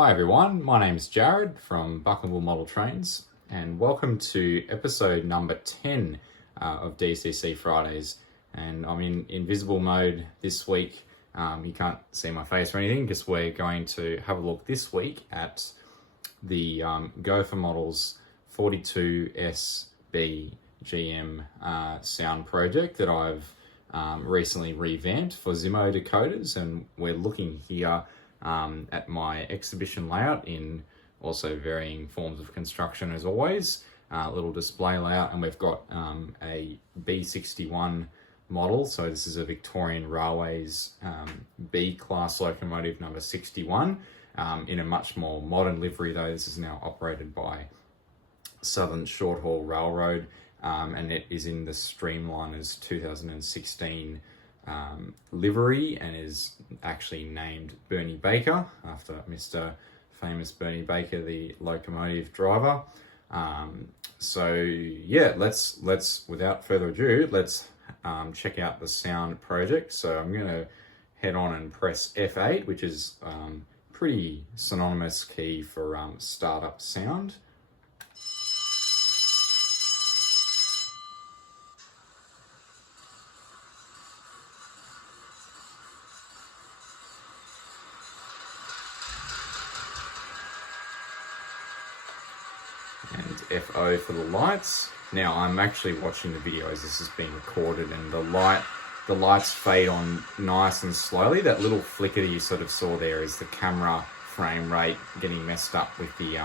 Hi everyone, my name is Jared from Bucknell Model Trains and welcome to episode number 10 of DCC Fridays. And I'm in invisible mode this week. You can't see my face or anything because we're going to have a look this week at the Gopher Models 42SB GM sound project that I've recently revamped for Zimo decoders, and we're looking here at my exhibition layout in also varying forms of construction as always, little display layout, and we've got a B61 model. So this is a Victorian Railways B class locomotive number 61 in a much more modern livery though. This is now operated by Southern Short Haul Railroad and it is in the Streamliners 2016 livery and is actually named Bernie Baker after Mr. famous Bernie Baker, the locomotive driver. So yeah, let's without further ado, let's check out the sound project. So I'm going to head on and press F8, which is pretty synonymous key for startup sound. And FO for the lights. Now I'm actually watching the video as this is being recorded, and the lights fade on nice and slowly. That little flicker that you sort of saw there is the camera frame rate getting messed up with the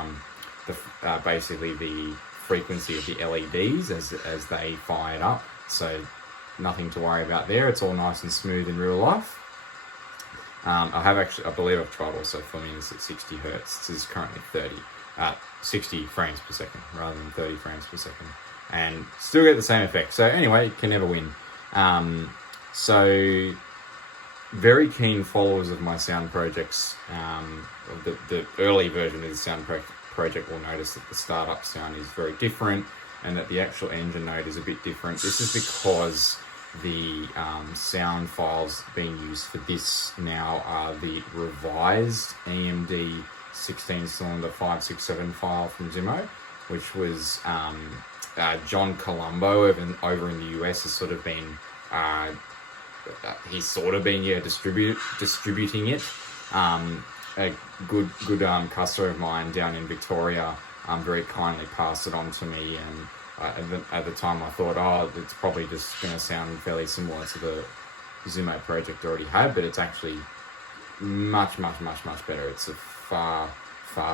basically the frequency of the LEDs as they fired up. So nothing to worry about there. It's all nice and smooth in real life. I believe I've tried also filming this at 60 Hertz. This is currently 60 frames per second rather than 30 frames per second, and still get the same effect. So anyway, can never win. So very keen followers of my sound projects, the early version of the sound project will notice that the startup sound is very different and that the actual engine note is a bit different. This is because the sound files being used for this now are the revised EMD 16-cylinder 567 file from Zimo, which was John Colombo over in the US has sort of been distributing it. A good customer of mine down in Victoria very kindly passed it on to me, and at the time I thought, oh, it's probably just going to sound fairly similar to the Zimo project I already had, but it's actually much better. It's a far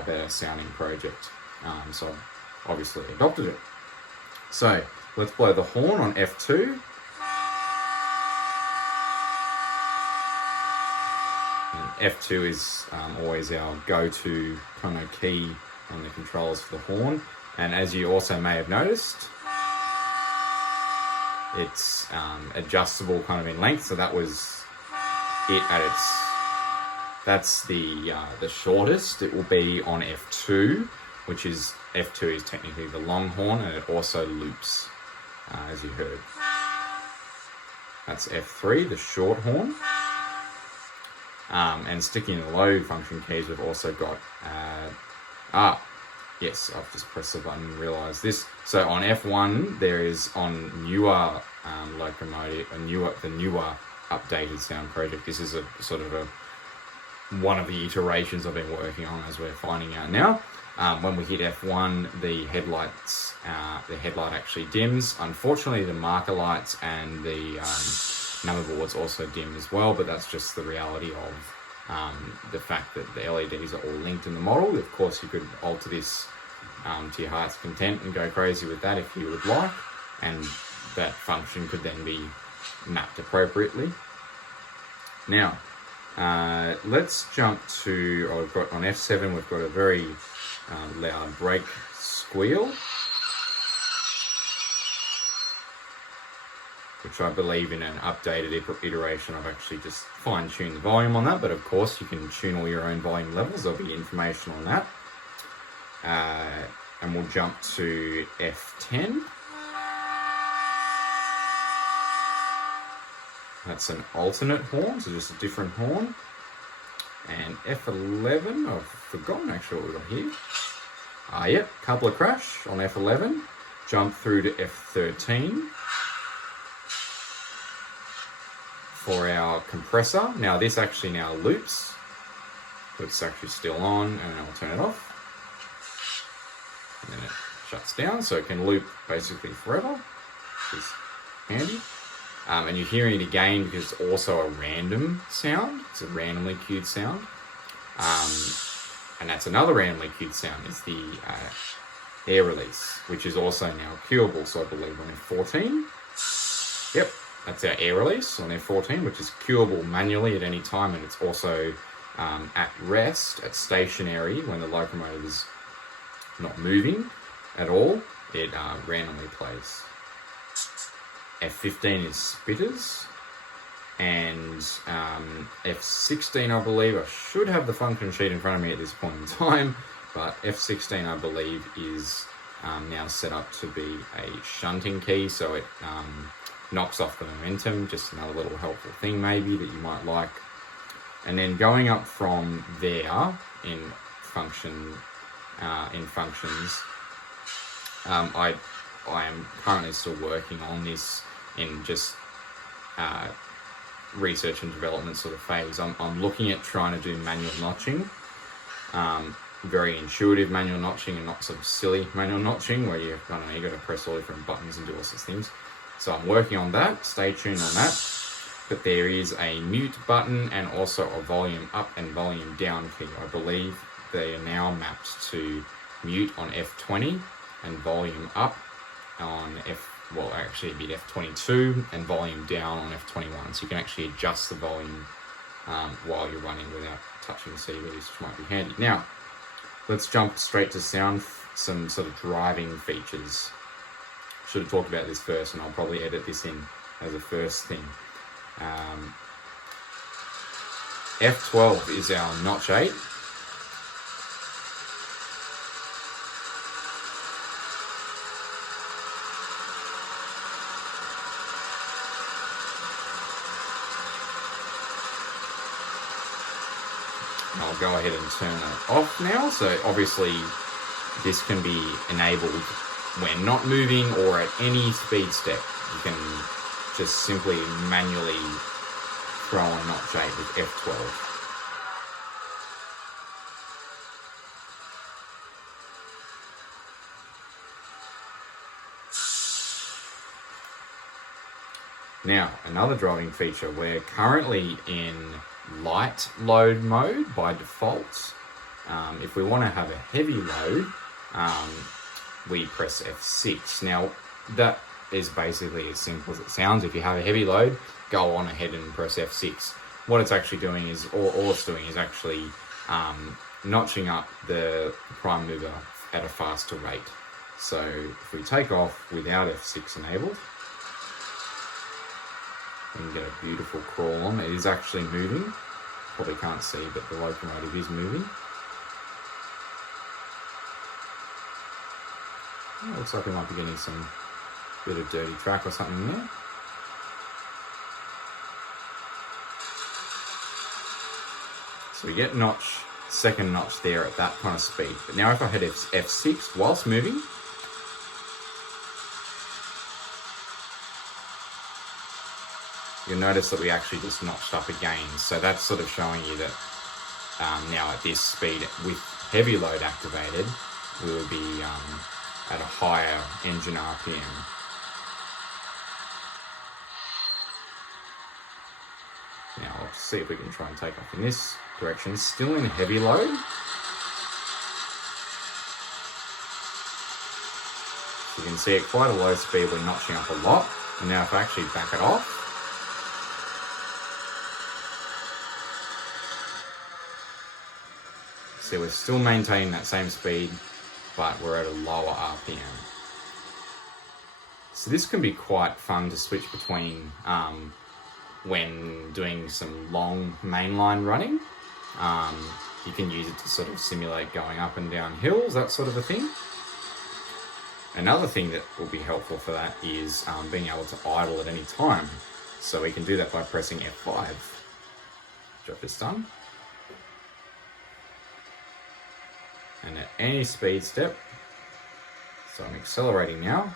better sounding project, so I've obviously adopted it. So let's blow the horn on F2. And F2 is always our go-to kind of key on the controls for the horn, and as you also may have noticed, it's adjustable kind of in length. So that was it at its. That's the shortest it will be on F2, which is F2 is technically the long horn, and it also loops, as you heard. That's F3, the short horn. And sticking in the low function keys, we've also got yes, I've just pressed the button and realised this. So on F1, there is on newer locomotive, the newer updated sound project. This is a sort of one of the iterations I've been working on, as we're finding out now. When we hit F1, the headlight actually dims. Unfortunately, the marker lights and the number boards also dim as well, but that's just the reality of the fact that the LEDs are all linked in the model. Of course, you could alter this to your heart's content and go crazy with that if you would like, and that function could then be mapped appropriately. Now, let's jump to, we've got on F7, we've got a very loud brake squeal, which I believe in an updated iteration I've actually just fine-tuned the volume on that, but of course you can tune all your own volume levels. There'll be information on that. And we'll jump to F10. That's an alternate horn, so just a different horn. And F11, I've forgotten actually what we got here. Yep, coupler crash on F11. Jump through to F13 for our compressor. Now this actually now loops. It's actually still on, and then I'll turn it off. And then it shuts down, so it can loop basically forever, which is handy. And you're hearing it again because it's also a random sound. It's a randomly cued sound. And that's another randomly cued sound, is the air release, which is also now cueable, so I believe on F14. Yep, that's our air release on F14, which is cueable manually at any time, and it's also at rest, at stationary, when the locomotive is not moving at all, it randomly plays. F15 is spitters, and F16, I believe, I should have the function sheet in front of me at this point in time, but F16, I believe, is now set up to be a shunting key, so it knocks off the momentum. Just another little helpful thing maybe that you might like. And then going up from there in functions, I am currently still working on this in just research and development sort of phase. I'm looking at trying to do manual notching, very intuitive manual notching, and not sort of silly manual notching where you got to press all different buttons and do all sorts of things. So I'm working on that. Stay tuned on that. But there is a mute button and also a volume up and volume down key. I believe they are now mapped to mute on F20 and volume up on actually it'd be F22 and volume down on F21. So you can actually adjust the volume while you're running without touching the CVs, which might be handy. Now, let's jump straight to sound, some sort of driving features. Should have talked about this first, and I'll probably edit this in as a first thing. F12 is our notch 8. I'll go ahead and turn it off now. So obviously this can be enabled when not moving or at any speed step. You can just simply manually throw on notch 8 with F12. Now, another driving feature, we're currently in light load mode by default. If we want to have a heavy load, we press F6. Now, that is basically as simple as it sounds. If you have a heavy load, go on ahead and press F6. What it's actually doing is, all it's doing is actually notching up the prime mover at a faster rate. So if we take off without F6 enabled, we can get a beautiful crawl on. It is actually moving. Probably can't see, but the locomotive is moving. Oh, looks like we might be getting some bit of dirty track or something there. So we get second notch there at that kind of speed. But now if I hit F6 whilst moving, you'll notice that we actually just notched up again. So that's sort of showing you that now at this speed with heavy load activated, we will be at a higher engine RPM. Now let's see if we can try and take off in this direction. Still in heavy load. You can see at quite a low speed we're notching up a lot. And now if I actually back it off, so we're still maintaining that same speed, but we're at a lower RPM. So this can be quite fun to switch between when doing some long mainline running. You can use it to sort of simulate going up and down hills, that sort of a thing. Another thing that will be helpful for that is being able to idle at any time. So we can do that by pressing F5, which I've just done. And at any speed step, so I'm accelerating now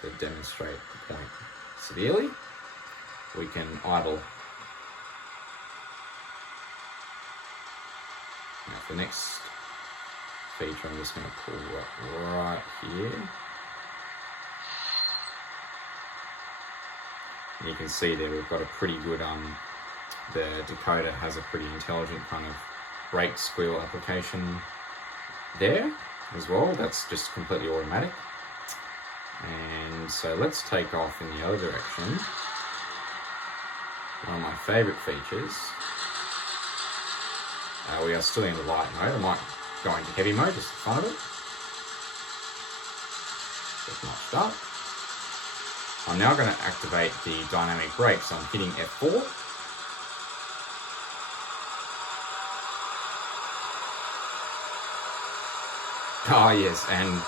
to demonstrate the point severely, we can idle. Now for the next feature, I'm just going to pull up right here. And you can see there we've got a pretty good, the decoder has a pretty intelligent kind of brake squeal application there as well. That's just completely automatic. And so let's take off in the other direction. One of my favorite features. We are still in the light mode. I might go into heavy mode just for fun of it. Just notched up. I'm now going to activate the dynamic brake, so I'm hitting F4. Oh yes, and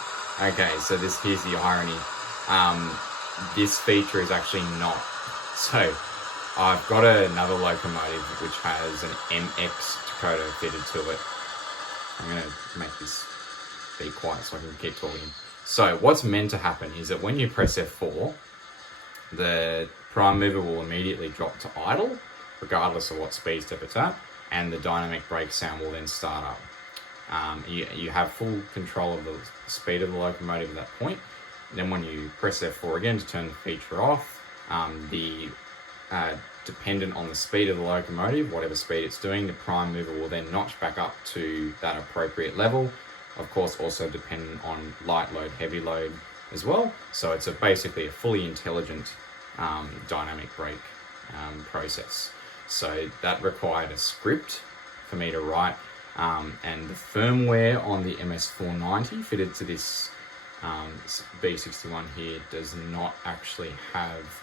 okay, so here's the irony. This feature is actually not. So I've got another locomotive which has an MX decoder fitted to it. I'm going to make this be quiet so I can keep talking. So what's meant to happen is that when you press F4, the prime mover will immediately drop to idle, regardless of what speed step it's at, and the dynamic brake sound will then start up. You have full control of the speed of the locomotive at that point. Then when you press F4 again to turn the feature off, dependent on the speed of the locomotive, whatever speed it's doing, the prime mover will then notch back up to that appropriate level. Of course, also dependent on light load, heavy load as well. So it's basically a fully intelligent dynamic brake process. So that required a script for me to write, and the firmware on the MS490 fitted to this B61 here does not actually have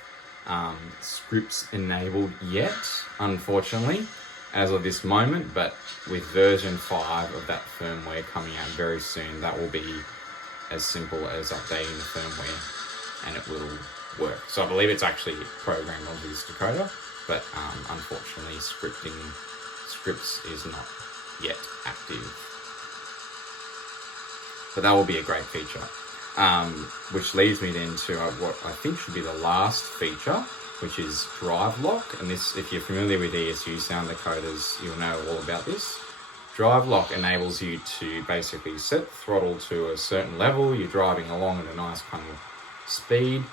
scripts enabled yet, unfortunately, as of this moment, but with version 5 of that firmware coming out very soon, that will be as simple as updating the firmware and it will work. So I believe it's actually programmed onto this decoder, but unfortunately scripts is not yet active. But that will be a great feature. Which leads me then to what I think should be the last feature, which is drive lock. And this, if you're familiar with ESU sound decoders, you'll know all about this. Drive lock enables you to basically set the throttle to a certain level. You're driving along at a nice kind of speed.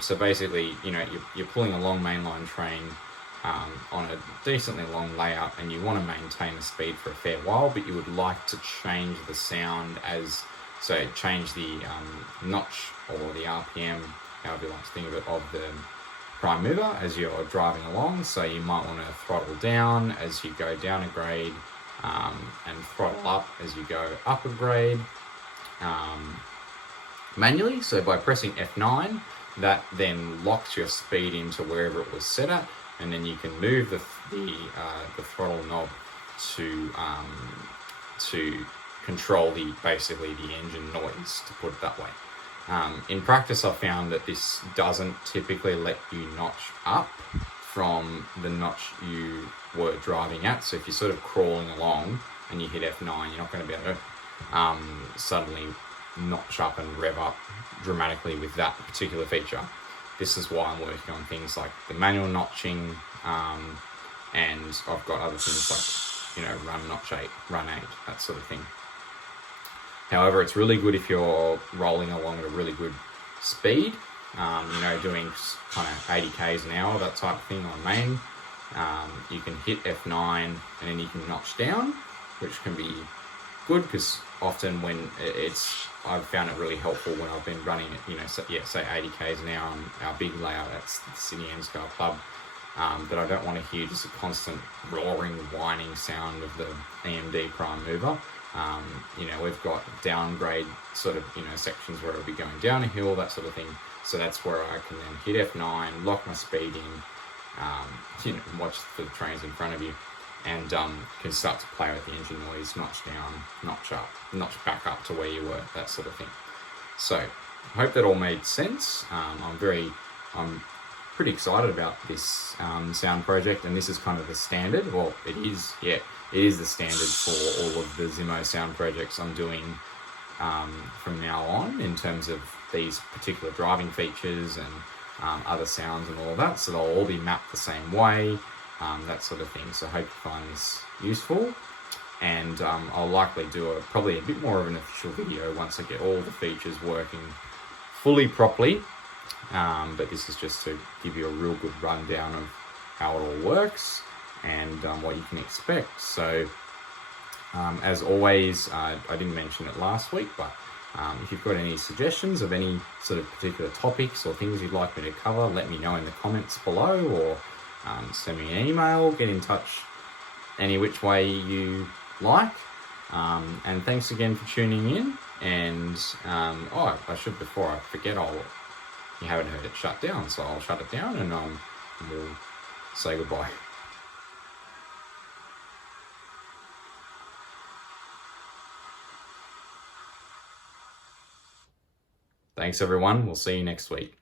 So basically, you know, you're pulling a long mainline train on a decently long layout, and you want to maintain the speed for a fair while, but you would like to change the sound so change the notch or the RPM, however you like to think of it, of the prime mover as you're driving along. So you might want to throttle down as you go down a grade, and throttle up as you go up a grade manually. So by pressing F9, that then locks your speed into wherever it was set at, and then you can move the throttle knob to control basically the engine noise, to put it that way. In practice, I've found that this doesn't typically let you notch up from the notch you were driving at. So if you're sort of crawling along and you hit F9, you're not going to be able to suddenly notch up and rev up dramatically with that particular feature. This is why I'm working on things like the manual notching, and I've got other things like, you know, run notch 8, run 8, that sort of thing. However, it's really good if you're rolling along at a really good speed, you know, doing kind of 80 k's an hour, that type of thing on main. You can hit F9 and then you can notch down, which can be good, because often when I've found it really helpful when I've been running it, you know, so, yeah, say 80 k's an hour on our big layout at the Sydney M-Scale Club, that I don't want to hear just a constant roaring, whining sound of the EMD prime mover. You know, we've got downgrade sort of, you know, sections where it'll be going down a hill, that sort of thing. So that's where I can then hit F9, lock my speed in, you know, watch the trains in front of you, and can start to play with the engine noise, notch down, notch up, notch back up to where you were, that sort of thing. So I hope that all made sense. I'm pretty excited about this sound project, and this is kind of the standard. Well, it is, yeah, it is the standard for all of the Zimo sound projects I'm doing from now on, in terms of these particular driving features and other sounds and all of that. So they'll all be mapped the same way, that sort of thing. So I hope you find this useful, and I'll likely do probably a bit more of an official video once I get all the features working fully properly. But this is just to give you a real good rundown of how it all works and what you can expect. So as always, I didn't mention it last week, but if you've got any suggestions of any sort of particular topics or things you'd like me to cover, let me know in the comments below, or send me an email, get in touch any which way you like. And thanks again for tuning in. And before I forget, you haven't heard it shut down, so I'll shut it down and we'll say goodbye. Thanks everyone, we'll see you next week.